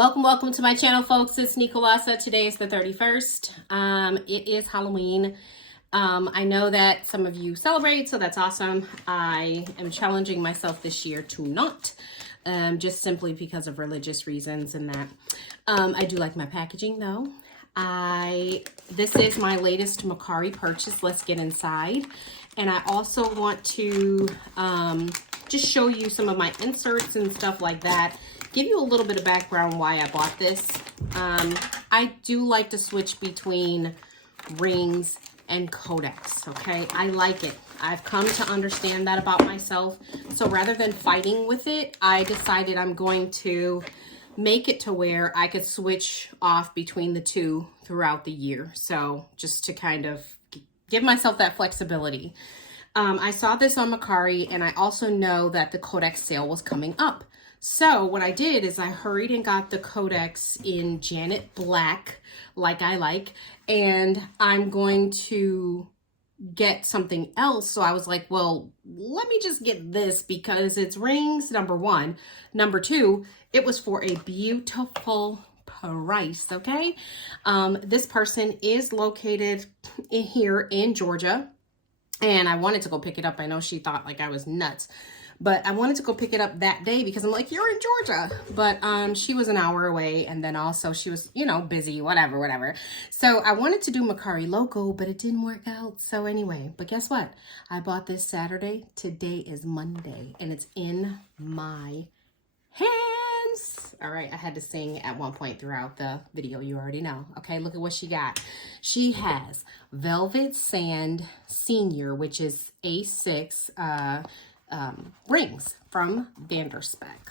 Welcome to my channel, folks. It's Nicolasa. Today is the 31st. It is Halloween. I know that some of you celebrate, so that's awesome. I am challenging myself this year to not, just simply because of religious reasons and that. I do like my packaging though. This is my latest Mercari purchase. Let's get inside. And I also want to just show you some of my inserts and stuff like that. Give you a little bit of background why I bought this. I do like to switch between rings and codex, okay? I like it. I've come to understand that about myself. So rather than fighting with it, I decided I'm going to make it to where I could switch off between the two throughout the year. So just to kind of give myself that flexibility. I saw this on Mercari, and I also know that the codex sale was coming up. So what I did is I hurried and got the codex in Janet Black, like I like, and I'm going to get something else. So I was like, well, let me just get this because it's rings, number one. Number two, it was for a beautiful price, okay? This person is located here in Georgia, and I wanted to go pick it up. I know she thought like I was nuts. But I wanted to go pick it up that day because I'm like, you're in Georgia. But she was an hour away, and then also she was, you know, busy, whatever. So I wanted to do Mercari local, but it didn't work out. So anyway, but guess what? I bought this Saturday. Today is Monday, and it's in my hands. All right, I had to sing at one point throughout the video. You already know. Okay, look at what she got. She has Velvet Sand Senior, which is A6, rings from Spek.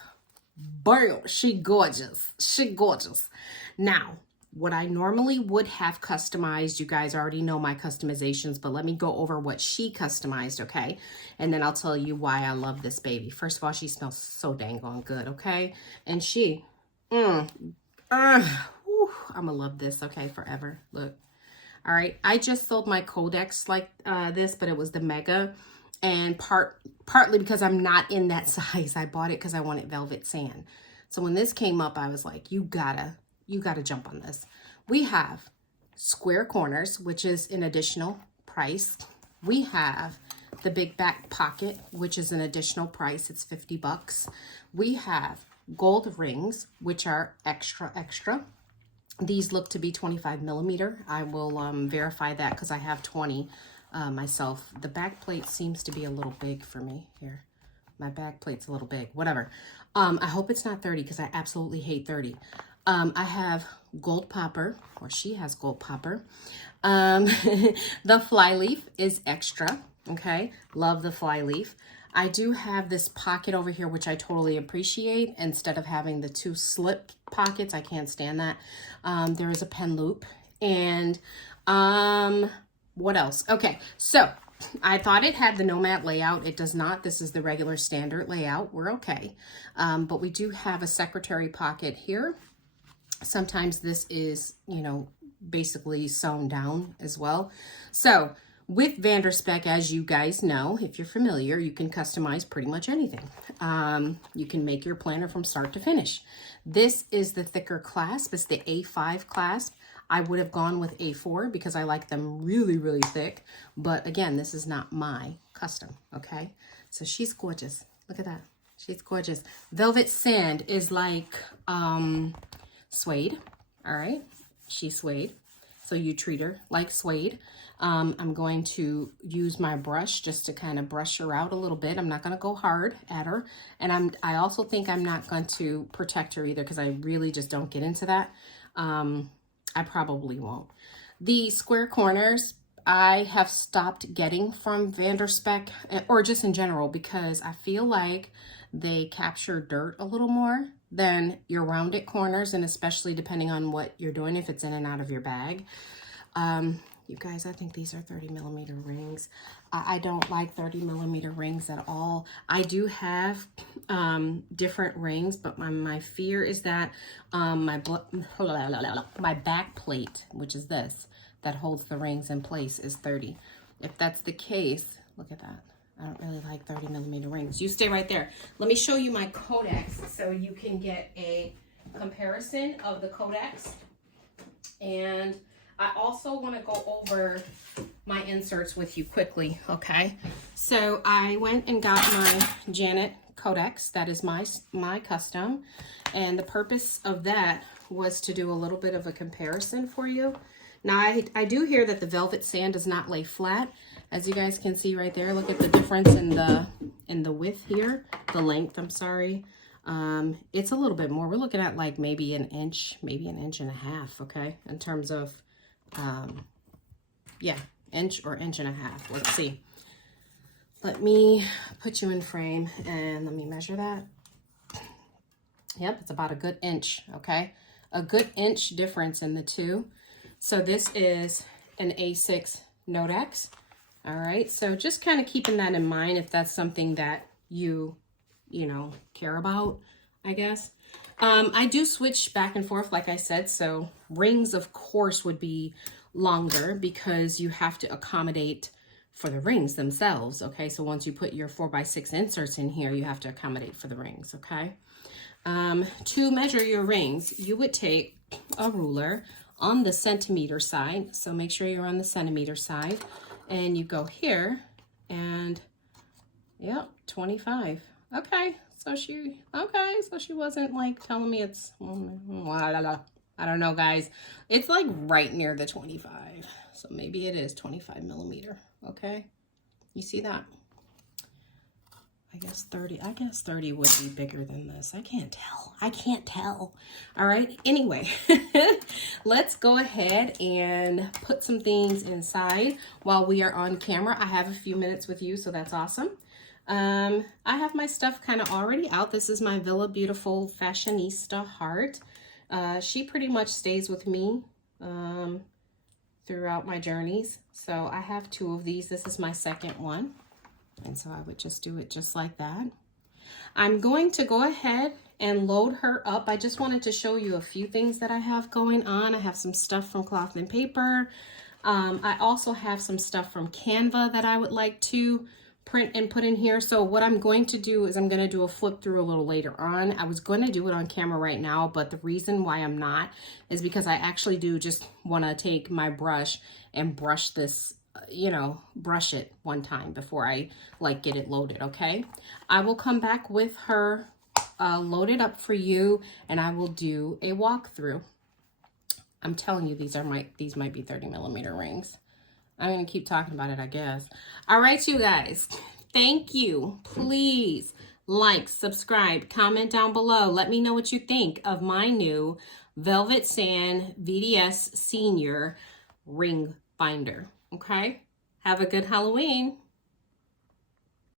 Boy, she gorgeous. She gorgeous. Now, what I normally would have customized, you guys already know my customizations, but let me go over what she customized, okay? And then I'll tell you why I love this baby. First of all, she smells so dang on good, okay? And she, I'm gonna love this, okay, forever. Look. All right, I just sold my codex like this, but it was the mega. And partly because I'm not in that size, I bought it because I wanted velvet sand. So when this came up, I was like, you gotta jump on this. We have square corners, which is an additional price. We have the big back pocket, which is an additional price. It's 50 bucks. We have gold rings, which are extra. These look to be 25 millimeter. I will verify that because I have 20 myself. The back plate seems to be a little big for me here. My back plate's a little big, whatever. I hope it's not 30 because I absolutely hate 30. I have gold popper, or she has gold popper. The fly leaf is extra, okay? Love the fly leaf. I do have this pocket over here, which I totally appreciate. Instead of having the two slip pockets, I can't stand that. There is a pen loop, and what else? Okay, so I thought it had the Nomad layout. It does not. This is the regular standard layout. We're okay. But we do have a secretary pocket here. Sometimes this is, you know, basically sewn down as well. So with Spek, as you guys know, if you're familiar, you can customize pretty much anything. You can make your planner from start to finish. This is the thicker clasp. It's the A5 clasp. I would have gone with A4 because I like them really thick. But again, this is not my custom, okay? So she's gorgeous. Look at that. She's gorgeous. Velvet Sand is like suede, all right? She's suede. So you treat her like suede. I'm going to use my brush just to kind of brush her out a little bit. I'm not going to go hard at her. And I also think I'm not going to protect her either because I really just don't get into that. I probably won't. The square corners, I have stopped getting from Spek, or just in general, because I feel like they capture dirt a little more than your rounded corners, and especially depending on what you're doing, if it's in and out of your bag. You guys, I think these are 30 millimeter rings. I don't like 30 millimeter rings at all. I do have different rings, but my fear is that my back plate, which is this, that holds the rings in place, is 30. If that's the case, look at that. I don't really like 30 millimeter rings. You stay right there. Let me show you my codex so you can get a comparison of the codex. And I also want to go over my inserts with you quickly, okay? So I went and got my Janet codex. That is my custom. And the purpose of that was to do a little bit of a comparison for you. Now, I do hear that the velvet sand does not lay flat. As you guys can see right there, look at the difference in the width here, the length, I'm sorry. It's a little bit more. We're looking at like maybe an inch and a half, okay? In terms of, yeah, inch or inch and a half. Let's see. Let me put you in frame and let me measure that. Yep, it's about a good inch, okay? A good inch difference in the two. So this is an A6 Nodex. All right, so just kind of keeping that in mind if that's something that you know, care about, I guess. I do switch back and forth, like I said, so rings, of course, would be longer because you have to accommodate for the rings themselves, okay? So once you put your 4x6 inserts in here, you have to accommodate for the rings, okay? To measure your rings, you would take a ruler on the centimeter side, so make sure you're on the centimeter side, and you go here, and, yep, 25. Okay, so she wasn't like telling me it's, I don't know, guys. It's like right near the 25. So maybe it is 25 millimeter, okay? You see that? I guess 30 would be bigger than this. I can't tell. All right, anyway, let's go ahead and put some things inside while we are on camera. I have a few minutes with you, so that's awesome. I have my stuff kind of already out. This is my Villa Beautiful Fashionista heart. She pretty much stays with me throughout my journeys. So I have 2 of these. This is my second one. And so I would just do it just like that. I'm going to go ahead and load her up. I just wanted to show you a few things that I have going on. I have some stuff from Cloth and Paper. I also have some stuff from Canva that I would like to print and put in here. So what I'm going to do is I'm going to do a flip through a little later on. I was going to do it on camera right now, but the reason why I'm not is because I actually do just want to take my brush and brush this, you know, brush it one time before I like get it loaded. Okay, I will come back with her loaded up for you, and I will do a walkthrough. I'm telling you, these might be 30 millimeter rings. I'm going to keep talking about it, I guess. All right, you guys. Thank you. Please like, subscribe, comment down below. Let me know what you think of my new Velvet Sand VDS Senior Ring Binder. Okay? Have a good Halloween.